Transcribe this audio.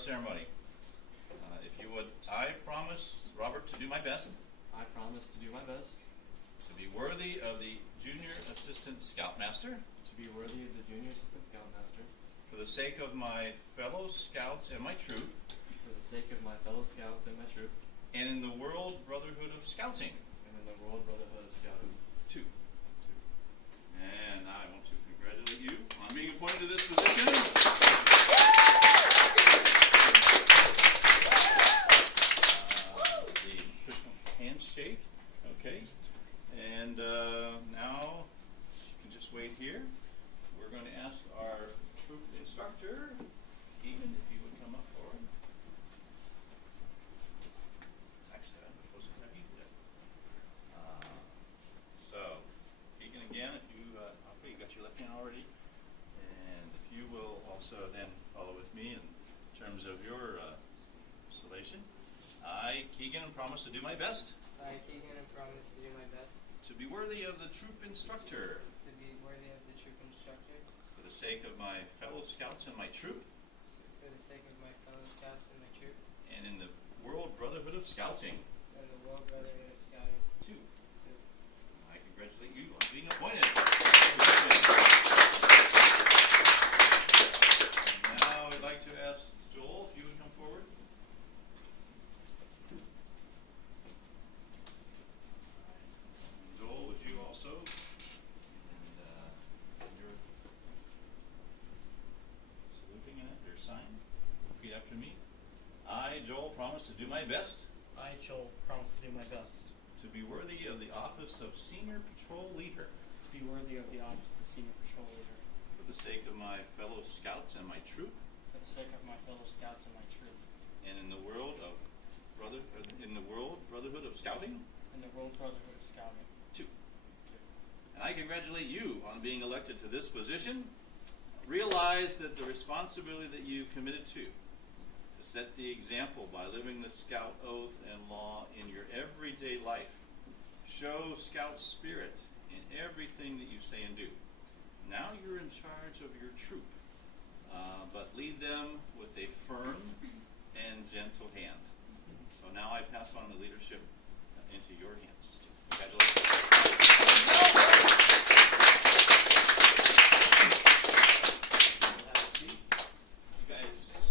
ceremony. If you would, I promise, Robert, to do my best. I promise to do my best. To be worthy of the Junior Assistant Scoutmaster. To be worthy of the Junior Assistant Scoutmaster. For the sake of my fellow Scouts and my troop. For the sake of my fellow Scouts and my troop. And in the World Brotherhood of Scouting. And in the World Brotherhood of Scouting. 2. And I want to congratulate you on being appointed to this position. The official handshake. Okay. And now you can just wait here. We're going to ask our troop instructor, Keegan, if you would come up forward. Actually, I'm supposed to have you do that. So, Keegan, again, if you, okay, you got your left hand already. And if you will also then follow with me in terms of your installation. I, Keegan, promise to do my best. I, Keegan, promise to do my best. To be worthy of the troop instructor. To be worthy of the troop instructor. For the sake of my fellow Scouts and my troop. For the sake of my fellow Scouts and my troop. And in the World Brotherhood of Scouting. And the World Brotherhood of Scouting. 2. I congratulate you on being appointed. Now I'd like to ask Joel if you would come forward. Joel, would you also? And you're saluting in it, your sign. Repeat after me. I, Joel, promise to do my best. I, Joel, promise to do my best. To be worthy of the office of Senior Patrol Leader. To be worthy of the office of Senior Patrol Leader. For the sake of my fellow Scouts and my troop. For the sake of my fellow Scouts and my troop. And in the World Brotherhood of Scouting. And the World Brotherhood of Scouting. 2. And I congratulate you on being elected to this position. Realize that the responsibility that you committed to set the example by living the Scout oath and law in your everyday life. Show Scout spirit in everything that you say and do. Now you're in charge of your troop, but lead them with a firm and gentle hand. So now I pass on the leadership into your hands. Congratulations.